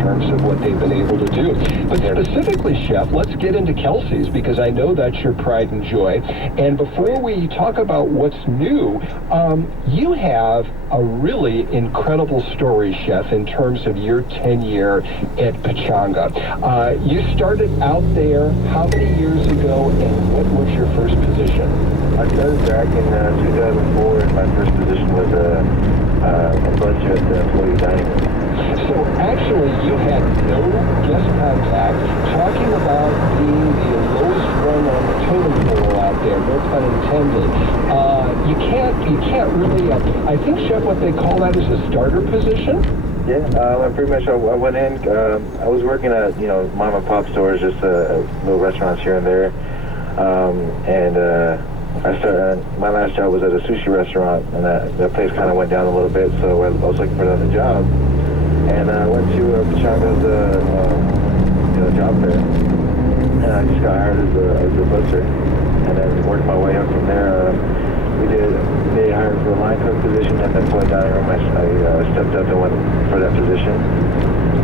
terms of what they've been able to do. But specifically, Chef, let's get into Kelsey's, because I know that's your pride and joy. And before we talk about what's new, you have a really incredible story, Chef, in terms of your tenure at Pechanga. You started out there how many years ago, and what was your first position? I started back in 2004, and my first position was a budget employee dining room. So actually, you had no guest contact, talking about being the lowest rung on the totem pole out there, no pun intended. You can't really, I think, Chef, what they call that is a starter position? Yeah, pretty much I went in, I was working at, mom and pop stores, just little restaurants here and there. I started, my last job was at a sushi restaurant, and that place kind of went down a little bit, so I was looking for another job. And I went to Pechanga's job fair, and I just got hired as a butcher, and then worked my way up from there. They hired for a line cook position, and then for the dining room, I stepped up and went for that position.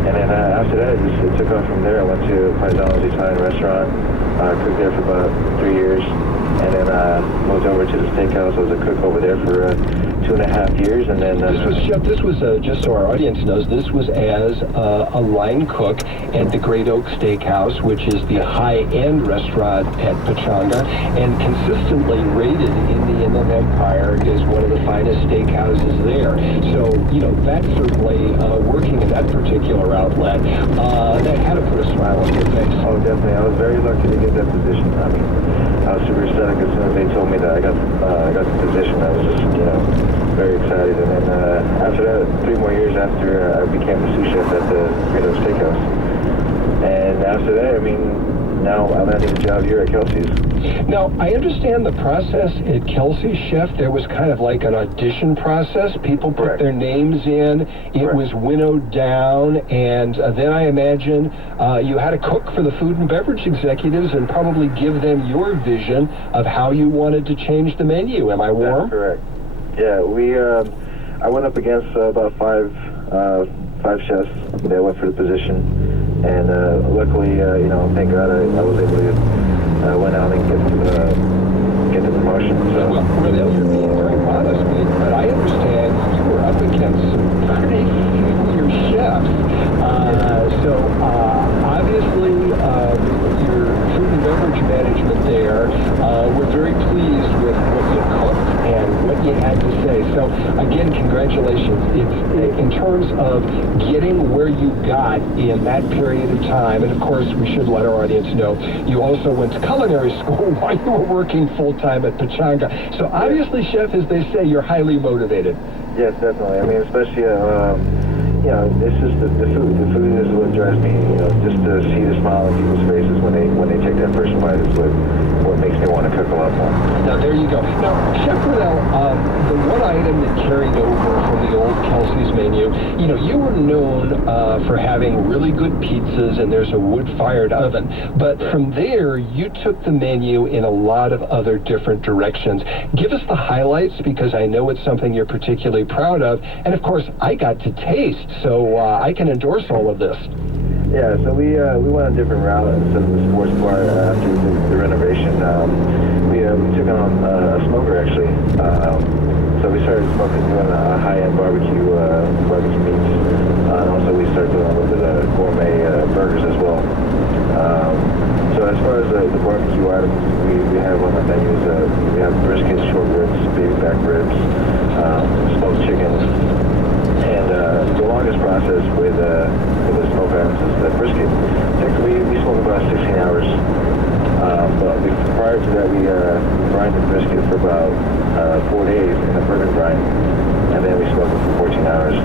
And then after that, it took off from there. I went to Pasadena Italian restaurant, cooked there for about 3 years, and then moved over to the steakhouse. I was a cook over there for 2.5 years, and then this was just so our audience knows, this was as a line cook at the Great Oak Steakhouse, which is the high-end restaurant at Pechanga, and consistently rated in the Inland Empire is one of the finest steakhouses there. So, that certainly, working in that particular outlet, that had to put a smile on your face. Oh, definitely. I was very lucky to get that position. I mean, I was super ecstatic as soon as they told me that I got the position. I was just, very excited. And then after that, 3 more years after, I became a sous chef at the Great Oak Steakhouse. And after that, now I landed a job here at Kelsey's. Now, I understand the process at Kelsey's, Chef. There was kind of like an audition process. People put their names in. It was winnowed down. And then I imagine you had to cook for the food and beverage executives and probably give them your vision of how you wanted to change the menu. Am I warm? That's correct. Yeah, I went up against about five chefs that went for the position. And luckily, thank God I was able to went out and get the promotion. So. Well, you're being very modest, but I understand you were up against some pretty senior chefs. So obviously, your food and beverage management there, we're very pleased with what you cooked and what you had to say. So again, congratulations. It's in terms of getting where you got in that period of time, and of course we should let our audience know you also went to culinary school while you were working full-time at Pechanga. So obviously, Chef, as they say, you're highly motivated. Yes, definitely. Especially it's just the food. The food is what drives me. Just to see the smile on people's faces when they take that first bite is what makes me want to cook a lot more. Now there you go. Now, Chef Brunel, the one item that carried over from the old Kelsey's menu, you were known for having really good pizzas, and there's a wood-fired oven. But from there, you took the menu in a lot of other different directions. Give us the highlights, because I know it's something you're particularly proud of, and of course, I got to taste. So I can endorse all of this. Yeah, so we went a different route instead of the sports bar after the renovation. We took on a smoker, actually. So we started doing high-end barbecue meats. And also we started doing a little bit of gourmet burgers as well. So as far as the barbecue items we have on the menus, we have brisket, short ribs, baby back ribs, smoked chickens. And the longest process with the smoke items is the brisket. We smoke about 16 hours. But prior to that, we brined the brisket for about 4 days in a bourbon brine, and then we smoked it for 14 hours.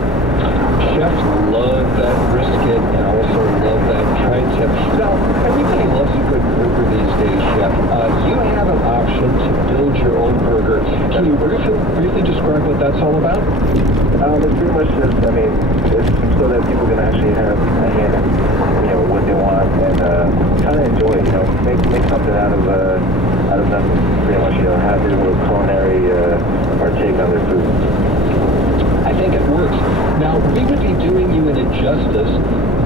Chefs love that brisket and also love that tri-tip. Now, everybody loves a good burger these days, Chef. You have an option to build your own burger. Can you briefly describe what that's all about? It's pretty much just, it's so that people can actually have a hand in, what they want and kind of enjoy it, make something out of nothing. Pretty much, have their little culinary or take on their food. I think it works. Now, we would be doing you an injustice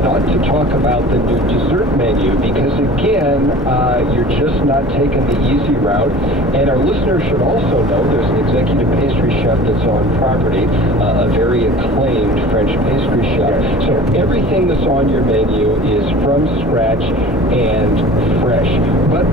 not to talk about the new dessert menu because, again, you're just not taking the easy route. And our listeners should also know there's an executive pastry chef that's on property, a very acclaimed French pastry chef. So everything that's on your menu is from scratch and fresh. But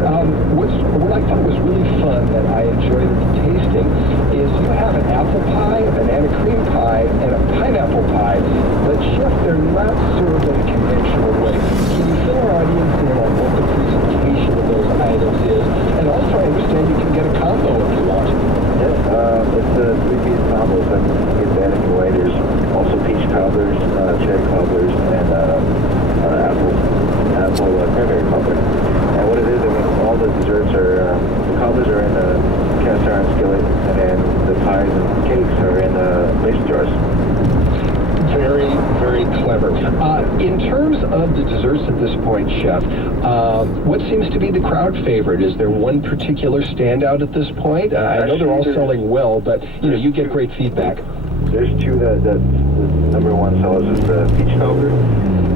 what I thought was really fun that I enjoyed at the tasting is you have an apple pie, a banana cream pie, and a pineapple pie. But Chef, they're not served in a conventional way. Can you fill our audience in on what the presentation of those items is? And also, I understand you can get a combo if you want. Yeah, it's a three-piece combo, so you can get that anyway. There's also peach cobblers, cherry cobblers, and apple cranberry cobbler. And what it is, I mean, all the desserts are, the cobblers are in a cast iron skillet, and then the pies and cakes are in mason jars. Very, very clever. In terms of the desserts at this point, Chef, what seems to be the crowd favorite? Is there one particular standout at this point? I know they're all selling well, but you get great feedback. There's two that the number one sellers is the peach cobbler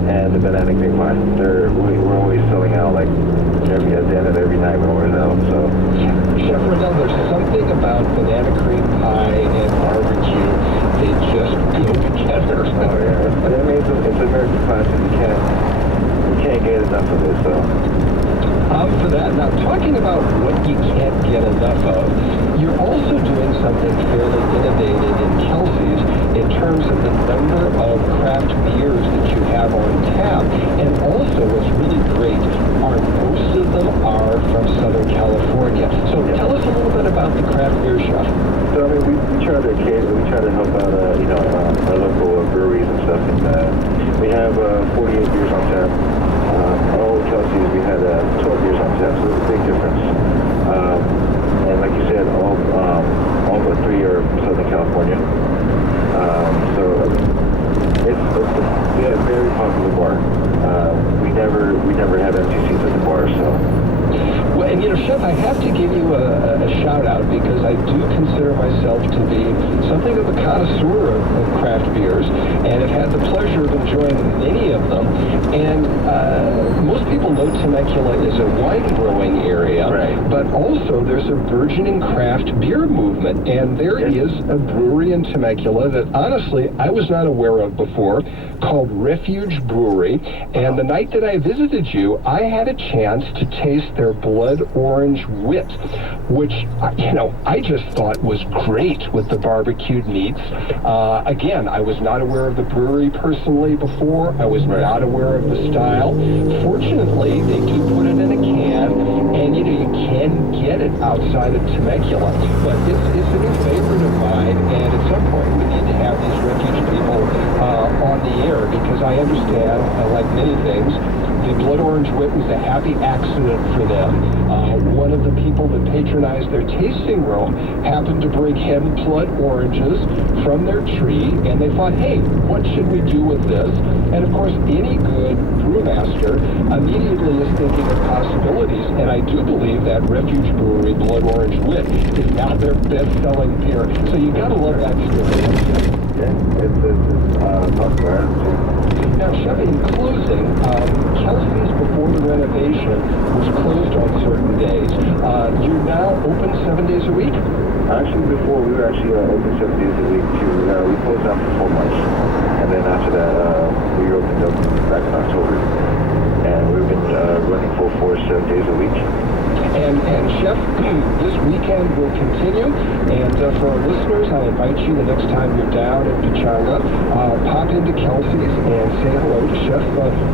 and the banana cream pie. We're always selling out like at the end of every night when we're out. So Chef Riddell, there's something about banana cream pie and barbecue. They just go together. Oh yeah, I mean it's American classic. You can't get enough of it. So for that. Now, talking about what you can't get enough of, you're also doing something fairly innovative in Kelsey's in terms of the number of craft beers that you have on tap. And also, what's really great are most of them are from Southern California. So tell us a little bit about the craft beer shop. So I mean, we try to cater, we try to help out, our local breweries and stuff. And we have 48 beers on tap. All Kelsey's, we had 12 beers on tap, so it's a big difference. And like you said, all but 3 are from Southern California. So it's a very popular bar. We never have empty seats at the bar, so. Well, and Chef, I have to give you a shout out because I do consider myself to be something of a connoisseur of craft beers and have had the pleasure of enjoying many of them. And most people know Temecula is a wine growing area, right, but also there's a burgeoning craft beer movement. And there is a brewery in Temecula that honestly I was not aware of before called Refuge Brewery. And the night that I visited you, I had a chance to taste their blood orange wit, which I just thought was great with the barbecued meats. Again, I was not aware of the brewery personally before. I was not aware of the style. Fortunately, they do put it in a can, and you can get it outside of Temecula. But it's a new favorite of mine, and at some point we need to have these Refuge people on the air because I understand, like many things, the blood orange wit was a happy accident for them. One of the people that patronized their tasting room happened to bring in blood oranges from their tree, and they thought, hey, what should we do with this? And of course, any good brewmaster immediately is thinking of possibilities, and I do believe that Refuge Brewery Blood Orange Wit is now their best-selling beer. So you gotta love that story. Yeah, it's popular. Now, Chef, in closing, Kelsey's before the renovation was closed on certain days. You're now open 7 days a week? Actually, before we were actually open 7 days a week too. We closed down for 4 months, and then after that, we opened up back in October, and we've been running full force 7 days a week. And Chef, this weekend will continue. And for our listeners, I invite you the next time you're down in Pechanga, pop into Kelsey's and say hello to Chef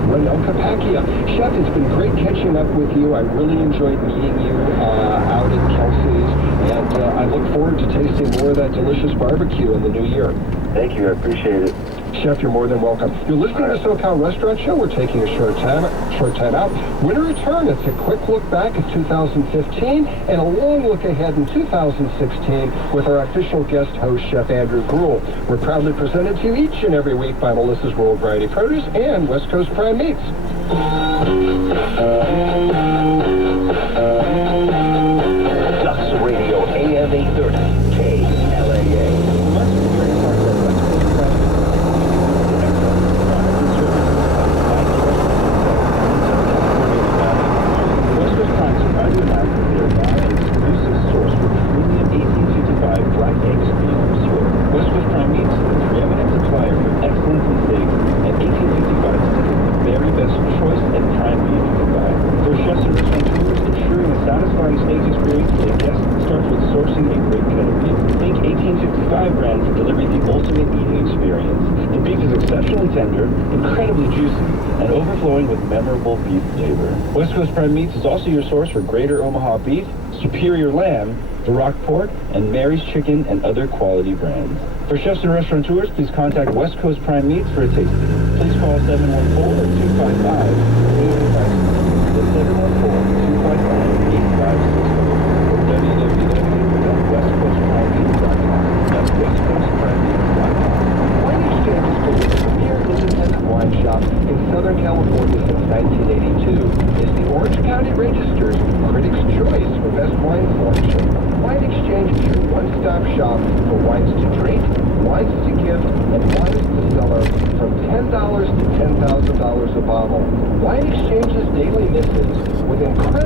Riddell Capakia. Chef, it's been great catching up with you. I really enjoyed meeting you out at Kelsey's. And I look forward to tasting more of that delicious barbecue in the new year. Thank you. I appreciate it. Chef, you're more than welcome. You're listening to SoCal Restaurant Show. We're taking a short time out. When we return, it's a quick look back at 2015 and a long look ahead in 2016 with our official guest host, Chef Andrew Gruel. We're proudly presented to you each and every week by Melissa's World Variety Produce and West Coast Prime Meats. Ducks Radio AM 830 KLAA. juicy, and overflowing with memorable beef flavor. West Coast Prime Meats is also your source for Greater Omaha beef, Superior lamb, Duroc pork, and Mary's chicken and other quality brands. For chefs and restaurateurs, please contact West Coast Prime Meats for a tasting. Please call 714-255-8856. That's 714-255-8856 or www.westcoastprimemeats.com. That's westcoastprimemeats.com. Wine Exchange has been the premier independent wine shop in Southern California since 1982. It's the Orange County Register's Critics' Choice for Best Wine Selection. Wine Exchange is your one-stop shop for wines to drink, wines to gift, and wines to cellar from $10 to $10,000 a bottle. Wine Exchange's daily misses with incredible